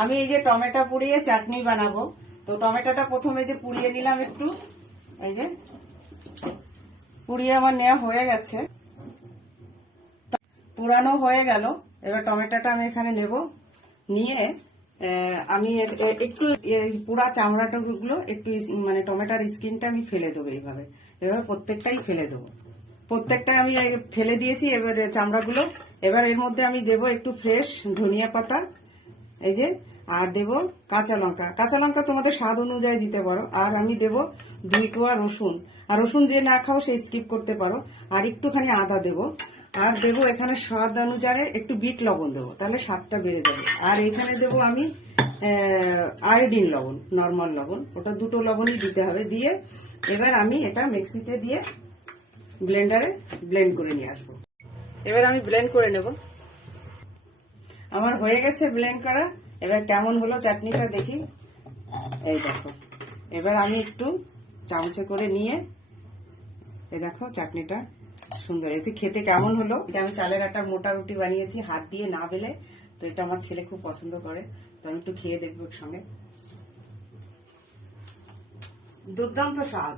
আমি এই যে টমেটো পুড়িয়ে চাটনি বানাবো। তো টমেটোটা প্রথমে যে পুড়িয়ে নিলাম একটু, এই যে পুড়িয়ে আমার নেওয়া হয়ে গেছে, পুরানো হয়ে গেল। এবার টমেটোটা আমি এখানে নেব, নিয়ে আমি একটু পুরা চামড়াটা গুলো একটু মানে টমেটোর স্কিনটা আমি ফেলে দেবো। এইভাবে প্রত্যেকটাই ফেলে দেবো। প্রত্যেকটা আমি ফেলে দিয়েছি এবার চামড়াগুলো। এবার এর মধ্যে আমি দেব একটু ফ্রেশ ধনিয়া পাতা, এই যে, আর দেব কাঁচা লঙ্কা। কাঁচা লঙ্কা তোমাদের স্বাদ অনুযায়ী দিতে পারো। আর আমি দেব 2 কোয়া রসুন। আর রসুন যে না খাও সে স্কিপ করতে পারো। আর একটুখানি আদা দেব। আর দেব এখানে স্বাদ অনুযায়ী একটু বিট লবণ দেবো, তাহলে স্বাদটা বেড়ে যাবে। আর এখানে দেব আমি আয়োডিন লবণ, নর্মাল লবণ, ওটা 2টো লবণই দিতে হবে। দিয়ে এবার আমি এটা মিক্সিতে দিয়ে ব্লেন্ডারে ব্লেন্ড করে নিয়ে আসবো। এবার আমি ব্লেন্ড করে নেব। আমার হয়ে গেছে ব্লেন্ড করা। এবার কেমন হলো চাটনিটা দেখি। এই দেখো, এবার আমি একটু চামচে করে নিয়ে, এই দেখো চাটনিটা সুন্দর হয়েছে। খেতে কেমন হলো, যে আমি চালের একটা মোটা রুটি বানিয়েছি হাত দিয়ে না বেলে। তো এটা আমার ছেলে খুব পছন্দ করে, তো আমি একটু খেয়ে দেখবো সঙ্গে। দুর্দান্ত স্বাদ।